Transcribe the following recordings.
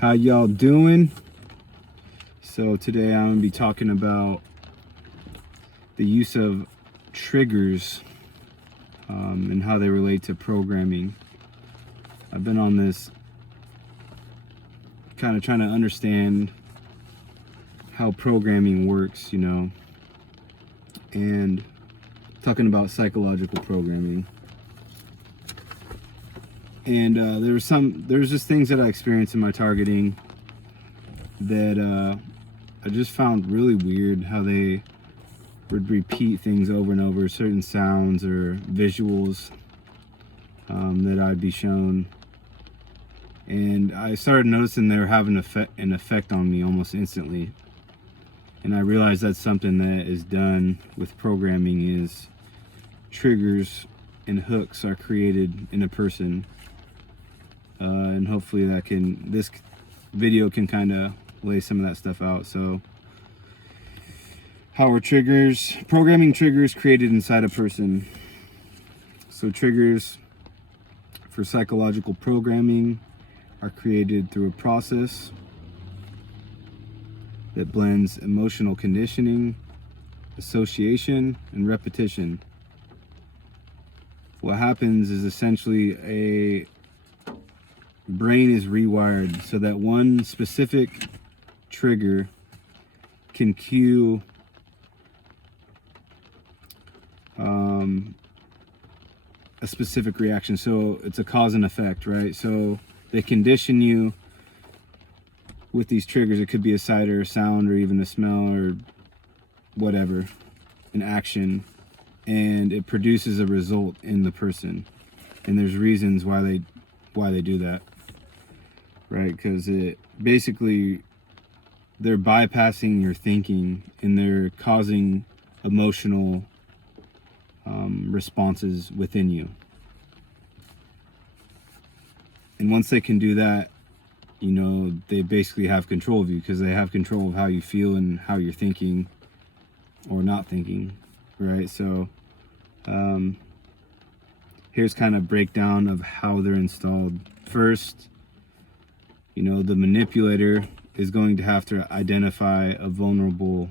How y'all doing? So today I'm gonna be talking about the use of triggers and how they relate to programming. I've been on this kind of trying to understand how programming works, and talking about psychological programming. And there's just things that I experienced in my targeting that I just found really weird, how they would repeat things over and over, certain sounds or visuals that I'd be shown. And I started noticing they were having an effect on me almost instantly. And I realized that's something that is done with programming, is triggers and hooks are created in a person. And hopefully this video can kind of lay some of that stuff out. So how are programming triggers created inside a person? So triggers for psychological programming are created through a process that blends emotional conditioning, association, and repetition. What happens is essentially a brain is rewired so that one specific trigger can cue a specific reaction. So it's a cause and effect, right? So they condition you with these triggers. It could be a sight or a sound or even a smell or whatever, an action, and it produces a result in the person. And there's reasons why they do that, right? Because it basically, they're bypassing your thinking and they're causing emotional responses within you. And once they can do that, they basically have control of you, because they have control of how you feel and how you're thinking or not thinking, right? So here's kind of breakdown of how they're installed. First, the manipulator is going to have to identify a vulnerable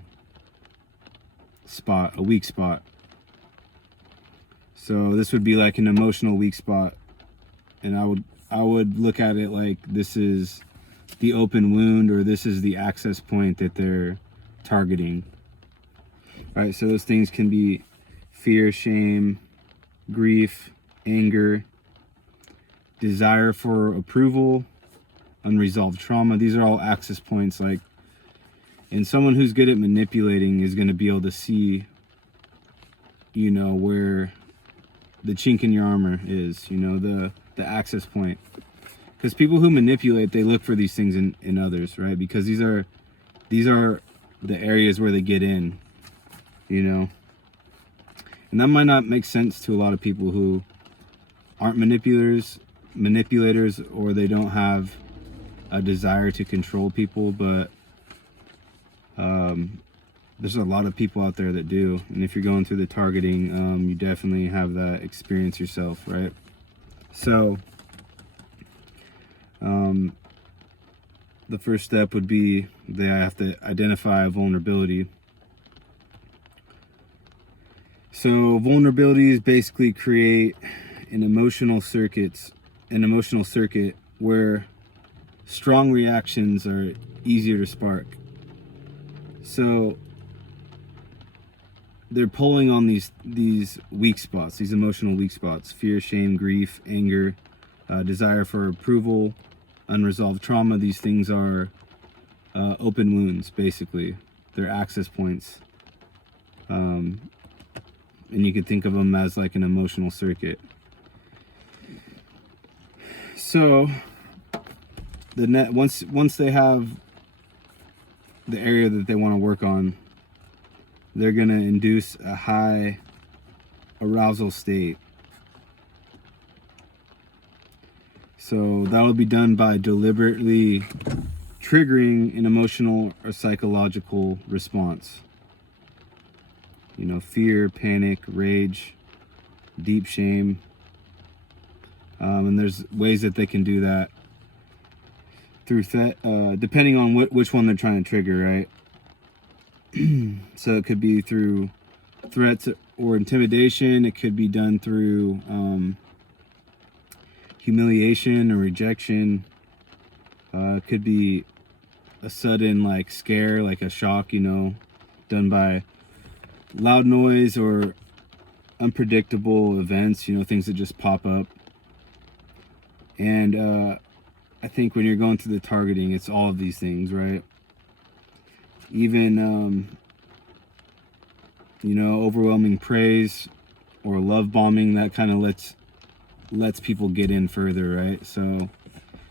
spot, a weak spot. So this would be like an emotional weak spot, and I would look at it like this is the open wound, or this is the access point that they're targeting. All right, so those things can be fear, shame, grief, anger, desire for approval, unresolved trauma. These are all access points. And someone who's good at manipulating is going to be able to see, where the chink in your armor is, the access point. Because people who manipulate, they look for these things in others, right? Because these are the areas where they get in, and that might not make sense to a lot of people who aren't manipulators, or they don't have a desire to control people. But there's a lot of people out there that do. And if you're going through the targeting, you definitely have that experience yourself, right? So the first step would be they have to identify a vulnerability. So vulnerabilities basically create an emotional circuit where strong reactions are easier to spark. So they're pulling on these weak spots, these emotional weak spots: fear, shame, grief, anger, desire for approval, unresolved trauma. These things are open wounds, basically. They're access points. And you could think of them as like an emotional circuit. So once they have the area that they want to work on, they're going to induce a high arousal state. So that'll be done by deliberately triggering an emotional or psychological response. Fear, panic, rage, deep shame. And there's ways that they can do that through depending on which one they're trying to trigger, right? So it could be through threats or intimidation. It could be done through humiliation or rejection. It could be a sudden like scare, like a shock, you know, done by loud noise or unpredictable events, you know, things that just pop up. And I think when you're going through the targeting, it's all of these things, right? Even you know, overwhelming praise or love bombing, that kind of lets people get in further, right? So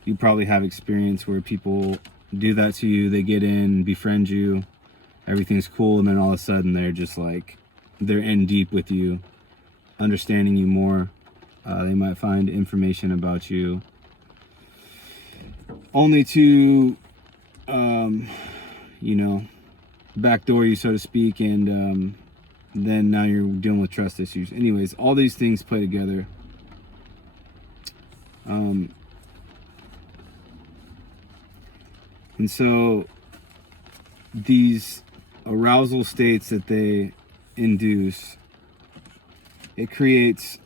you probably have experience where people do that to you, they get in, befriend you, everything's cool, and then all of a sudden they're just like, they're in deep with you, understanding you more. They might find information about you only to you know, backdoor you, so to speak, and then now you're dealing with trust issues. Anyways, all these things play together. And so these arousal states that they induce, it creates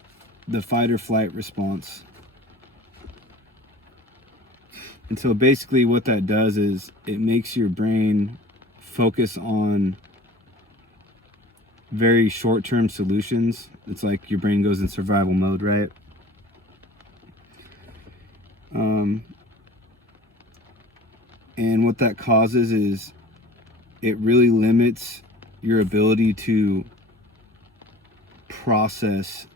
the fight or flight response. And so basically what that does is it makes your brain focus on very short-term solutions. It's like your brain goes in survival mode, right? And what that causes is it really limits your ability to process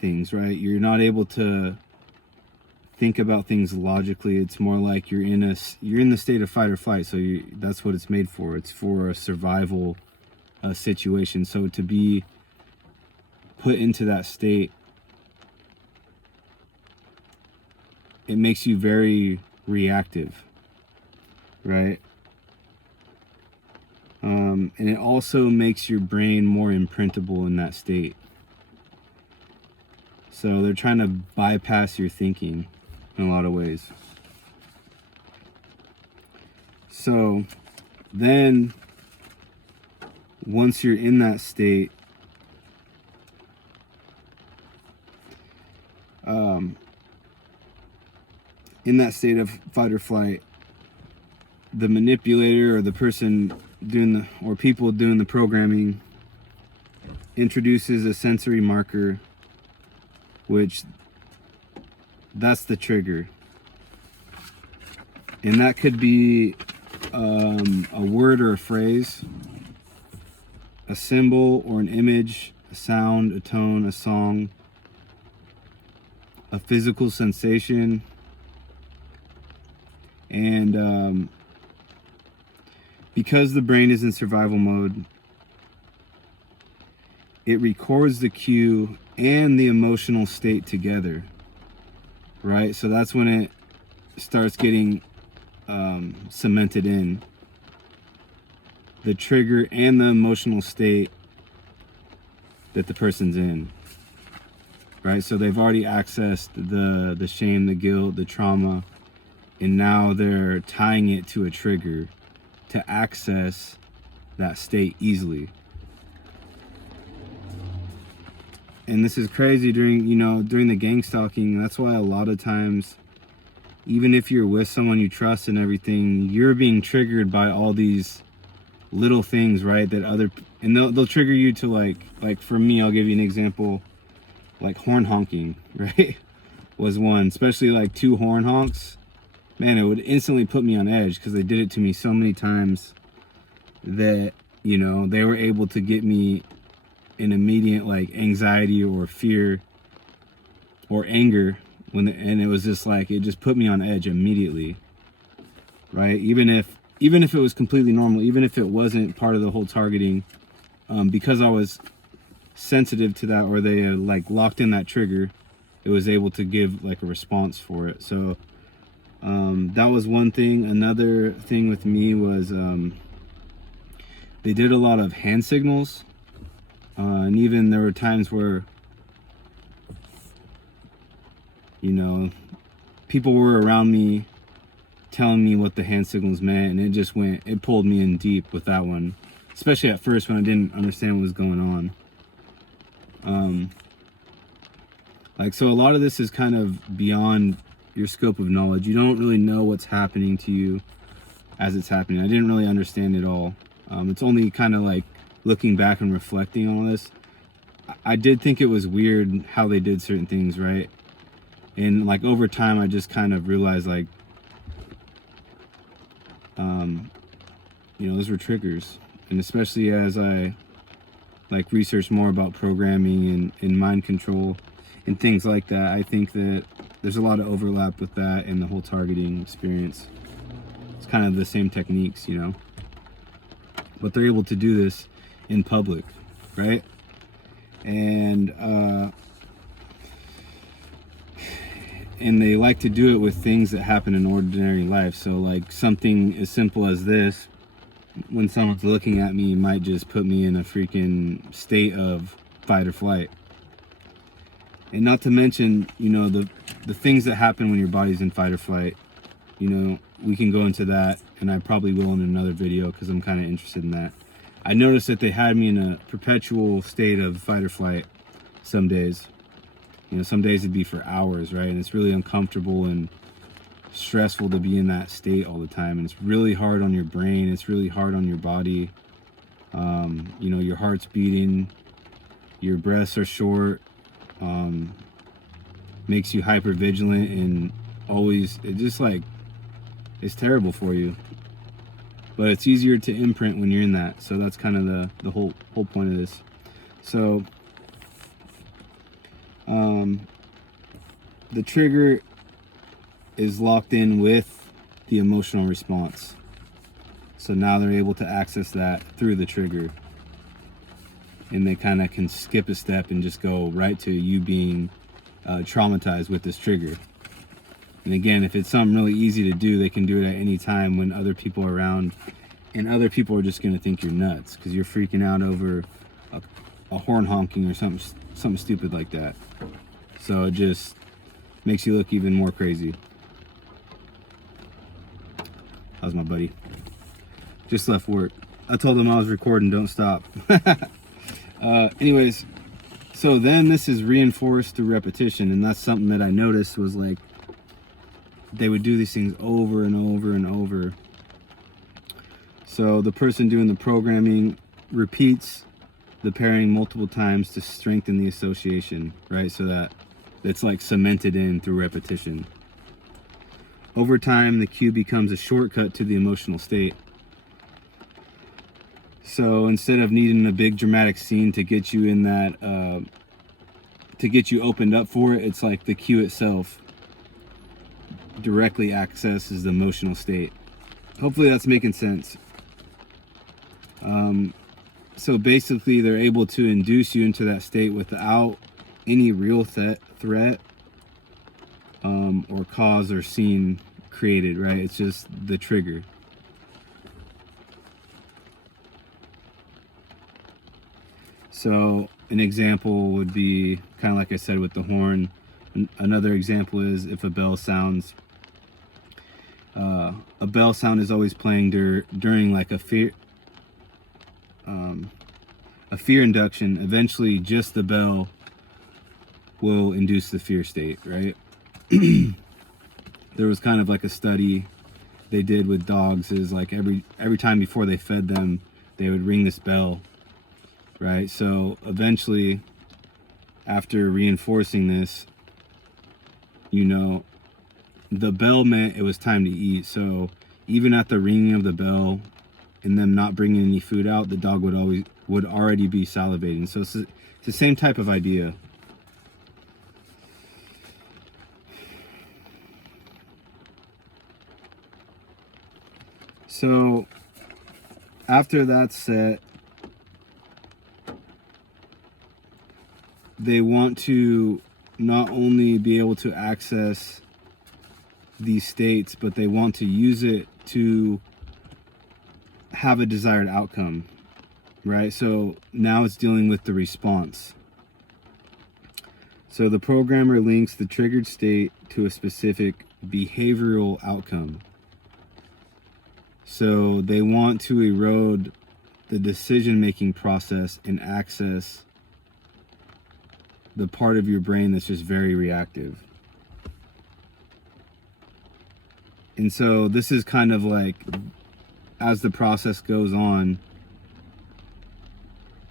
things, right? You're not able to think about things logically. It's more like you're in the state of fight or flight. So that's what it's made for. It's for a survival situation. So to be put into that state, it makes you very reactive, right? And it also makes your brain more imprintable in that state. So they're trying to bypass your thinking in a lot of ways. So then once you're in that state, in that state of fight or flight, the manipulator or the person doing or people doing the programming introduces a sensory marker, which that's the trigger. And that could be a word or a phrase, a symbol or an image, a sound, a tone, a song, a physical sensation. And because the brain is in survival mode, it records the cue and the emotional state together, right? So that's when it starts getting cemented in. The trigger and the emotional state that the person's in, right? So they've already accessed the shame, the guilt, the trauma, and now they're tying it to a trigger to access that state easily. And this is crazy during the gang stalking. That's why a lot of times, even if you're with someone you trust and everything, you're being triggered by all these little things, right? And they'll trigger you to like for me, I'll give you an example, like horn honking, right? Was one, especially like 2 horn honks. Man, it would instantly put me on edge because they did it to me so many times that, you know, they were able to get me in immediate like anxiety or fear or anger and it was just like, it just put me on edge immediately, right? Even if it was completely normal, even if it wasn't part of the whole targeting, because I was sensitive to that, or they like locked in that trigger, it was able to give like a response for it. So that was one thing. Another thing with me was they did a lot of hand signals, and even there were times where, you know, people were around me telling me what the hand signals meant, and it pulled me in deep with that one, especially at first when I didn't understand what was going on. Like, so a lot of this is kind of beyond your scope of knowledge. You don't really know what's happening to you as it's happening. I didn't really understand it all. It's only kind of like looking back and reflecting on all this. I did think it was weird how they did certain things, right? And like over time, I just kind of realized, like, you know, those were triggers. And especially as I like research more about programming and mind control and things like that, I think that there's a lot of overlap with that and the whole targeting experience. It's kind of the same techniques, you know, but they're able to do this in public, right? And they like to do it with things that happen in ordinary life. So like something as simple as this, when someone's looking at me, might just put me in a freaking state of fight or flight. And not to mention, you know, the things that happen when your body's in fight or flight. You know, we can go into that, and I probably will in another video because I'm kind of interested in that. I noticed that they had me in a perpetual state of fight or flight some days. You know, some days it'd be for hours, right? And it's really uncomfortable and stressful to be in that state all the time. And it's really hard on your brain. It's really hard on your body. You know, your heart's beating, your breaths are short, makes you hyper vigilant, and always, it just like, it's terrible for you. But it's easier to imprint when you're in that. So that's kind of the whole point of this. So the trigger is locked in with the emotional response. So now they're able to access that through the trigger. And they kind of can skip a step and just go right to you being traumatized with this trigger. And again, if it's something really easy to do, they can do it at any time when other people are around, and other people are just going to think you're nuts because you're freaking out over a horn honking or something stupid like that. So it just makes you look even more crazy. How's my buddy? Just left work. I told him I was recording, don't stop. Anyways, so then this is reinforced through repetition, and that's something that I noticed was like, they would do these things over and over and over. So the person doing the programming repeats the pairing multiple times to strengthen the association, right? So that it's like cemented in through repetition. Over time, the cue becomes a shortcut to the emotional state. So instead of needing a big dramatic scene to get you in that, to get you opened up for it, it's like the cue itself directly accesses the emotional state. Hopefully that's making sense. So basically they're able to induce you into that state without any real threat or cause or scene created, right? It's just the trigger. So an example would be kind of like I said with the horn. Another example is if a bell sounds. A bell sound is always playing during like a fear induction. Eventually, just the bell will induce the fear state, right? There was kind of like a study they did with dogs. Is like every time before they fed them, they would ring this bell, right? So eventually, after reinforcing this, you know, the bell meant it was time to eat. So even at the ringing of the bell and them not bringing any food out, the dog would already be salivating. So it's the same type of idea. So after that's set, they want to not only be able to access these states, but they want to use it to have a desired outcome, right? So now it's dealing with the response. So the programmer links the triggered state to a specific behavioral outcome. So they want to erode the decision-making process and access the part of your brain that's just very reactive. And so this is kind of like, as the process goes on,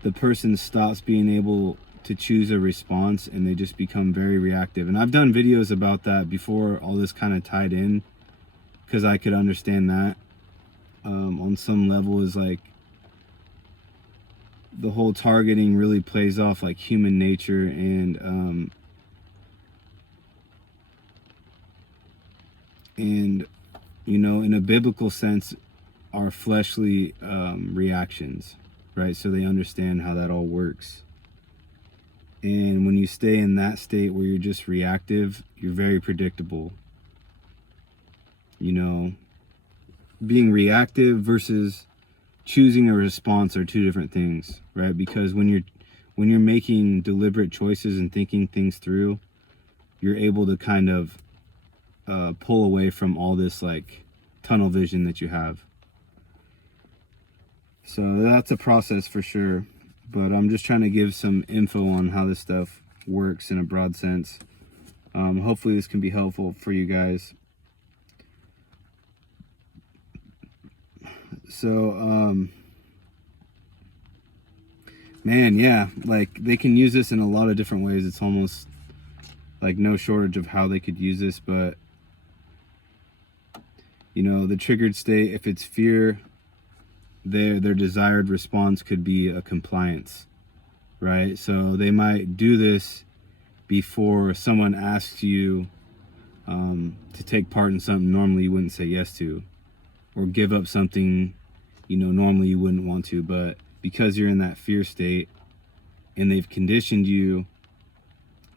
the person stops being able to choose a response and they just become very reactive. And I've done videos about that before all this kind of tied in, because I could understand that on some level, is like the whole targeting really plays off like human nature, and you know, in a biblical sense, our fleshly reactions, right? So they understand how that all works. And when you stay in that state where you're just reactive, you're very predictable. You know, being reactive versus choosing a response are two different things, right? Because when you're making deliberate choices and thinking things through, you're able to kind of pull away from all this like tunnel vision that you have. So that's a process for sure, but I'm just trying to give some info on how this stuff works in a broad sense. Hopefully this can be helpful for you guys. So man, yeah, like they can use this in a lot of different ways. It's almost like no shortage of how they could use this. But you know, the triggered state, if it's fear, their desired response could be a compliance, right? So they might do this before someone asks you to take part in something normally you wouldn't say yes to, or give up something, you know, normally you wouldn't want to. But because you're in that fear state and they've conditioned you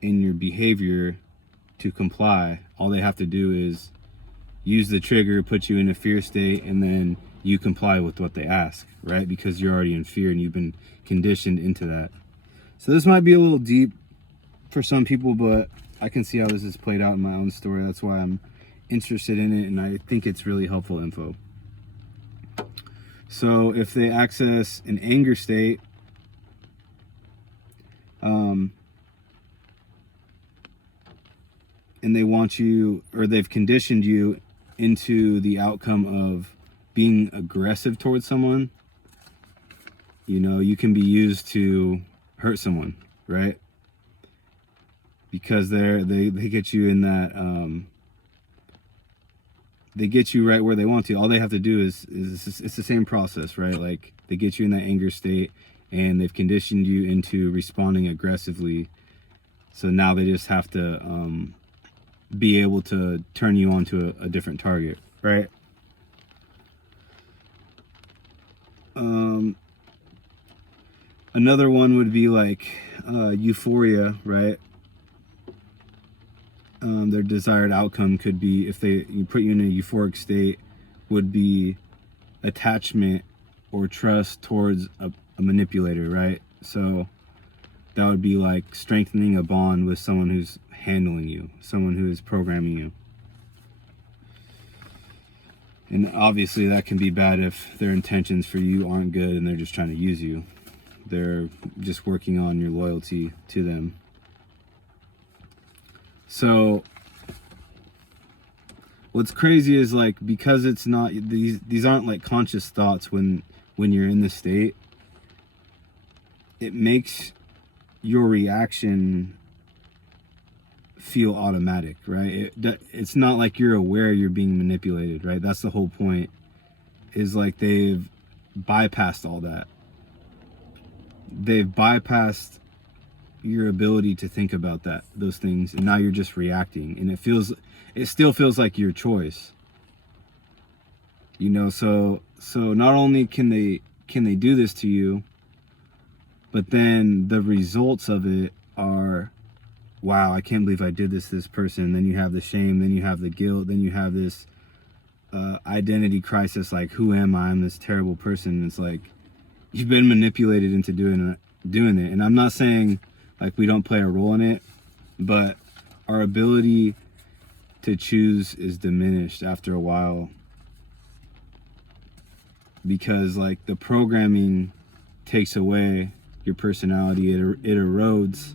in your behavior to comply, all they have to do is use the trigger, put you in a fear state, and then you comply with what they ask, right? Because you're already in fear and you've been conditioned into that. So this might be a little deep for some people, but I can see how this is played out in my own story. That's why I'm interested in it, and I think it's really helpful info. So if they access an anger state, and they want you, or they've conditioned you into the outcome of being aggressive towards someone, you know, you can be used to hurt someone, right? Because they get you in that, they get you right where they want to. All they have to do is it's the same process, right? Like they get you in that anger state and they've conditioned you into responding aggressively. So now they just have to be able to turn you on to a different target, right? Another one would be like euphoria, right? Their desired outcome could be, if you put you in a euphoric state, would be attachment or trust towards a manipulator, right? So that would be like strengthening a bond with someone who's handling you, someone who is programming you. And obviously that can be bad if their intentions for you aren't good and they're just trying to use you. They're just working on your loyalty to them. So what's crazy is like, because it's not, these aren't like conscious thoughts when you're in this state, it makes your reaction feel automatic, right? It's not like you're aware you're being manipulated, right? That's the whole point, is like they've bypassed all that. They've bypassed your ability to think about those things, and now you're just reacting, and it still feels like your choice, you know. So not only can they do this to you, but then the results of it are, wow, I can't believe I did this to this person. Then you have the shame, then you have the guilt, then you have this identity crisis, like, who am I? I'm this terrible person. It's like you've been manipulated into doing it. And I'm not saying like we don't play a role in it, but our ability to choose is diminished after a while. because like the programming takes away your personality. It erodes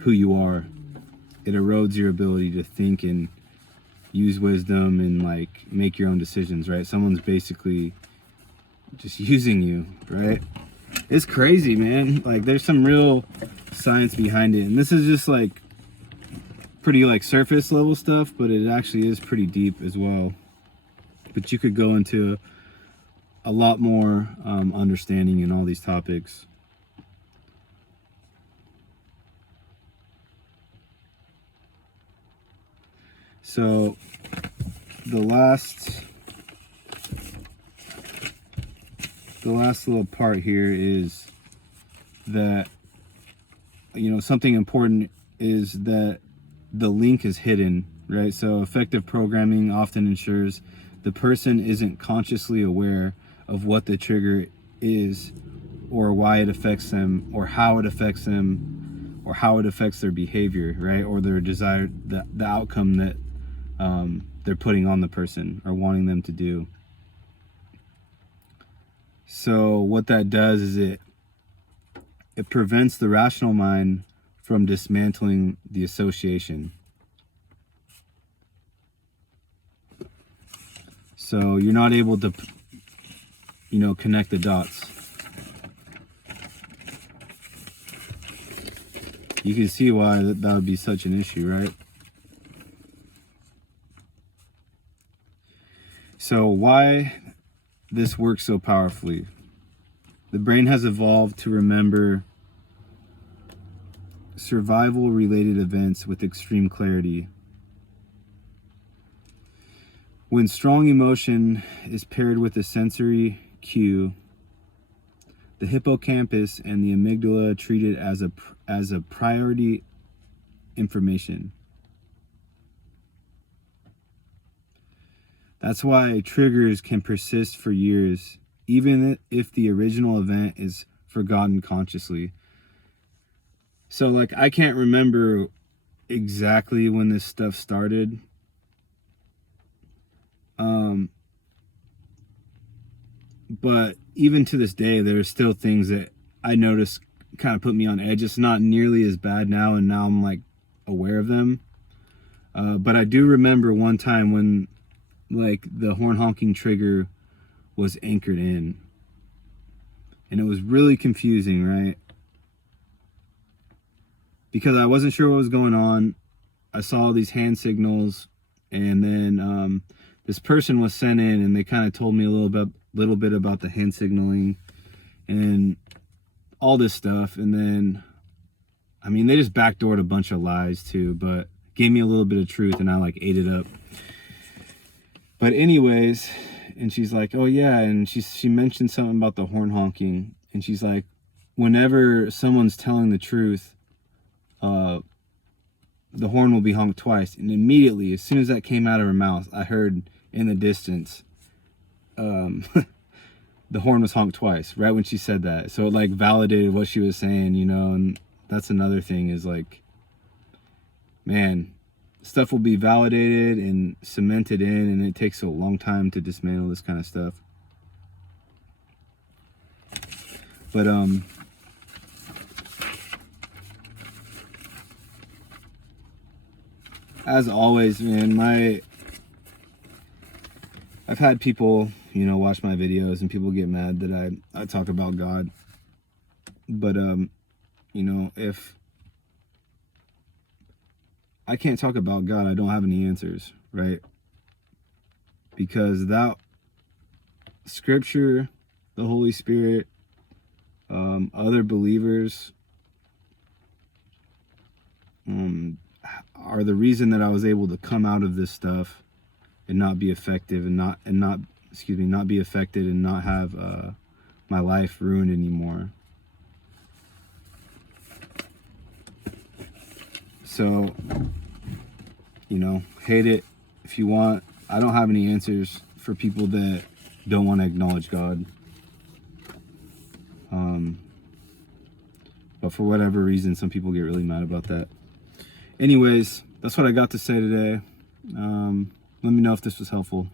who you are. It erodes your ability to think and use wisdom and like make your own decisions, right? Someone's basically just using you, right? It's crazy, man. Like there's some real science behind it, and this is just like pretty like surface level stuff, but it actually is pretty deep as well. But you could go into a lot more understanding in all these topics. So the last little part here is that, you know, something important is that the link is hidden, right? So effective programming often ensures the person isn't consciously aware of what the trigger is, or why it affects them, or how it affects them, or how it affects their behavior, right? Or their desire, the outcome that they're putting on the person or wanting them to do. So what that does is it prevents the rational mind from dismantling the association. So you're not able to, you know, connect the dots. You can see why that would be such an issue, right? So why this works so powerfully? The brain has evolved to remember survival related events with extreme clarity. When strong emotion is paired with a sensory cue, the hippocampus and the amygdala treat it as a priority information. That's why triggers can persist for years, even if the original event is forgotten consciously. So like I can't remember exactly when this stuff started. But even to this day, there are still things that I notice kind of put me on edge. It's not nearly as bad now, and now I'm like aware of them. But I do remember one time when like the horn honking trigger was anchored in, and it was really confusing, right? Because I wasn't sure what was going on. I saw all these hand signals, and then this person was sent in, and they kind of told me a little bit about the hand signaling and all this stuff. And then, I mean, they just backdoored a bunch of lies too, but gave me a little bit of truth, and I like ate it up. But anyways, and she's like, oh yeah, and she mentioned something about the horn honking, and she's like, whenever someone's telling the truth, the horn will be honked twice. And immediately, as soon as that came out of her mouth, I heard in the distance, the horn was honked twice, right when she said that. So it like validated what she was saying, you know. And that's another thing is like, man, stuff will be validated and cemented in, and it takes a long time to dismantle this kind of stuff. But as always, man, I've had people, you know, watch my videos and people get mad that I talk about God. But you know, if I can't talk about God, I don't have any answers, right? Because that scripture, the Holy Spirit, other believers are the reason that I was able to come out of this stuff and not be effective and not be affected and not have my life ruined anymore. So, you know, hate it if you want. I don't have any answers for people that don't want to acknowledge God. But for whatever reason, some people get really mad about that. Anyways, that's what I got to say today. Let me know if this was helpful.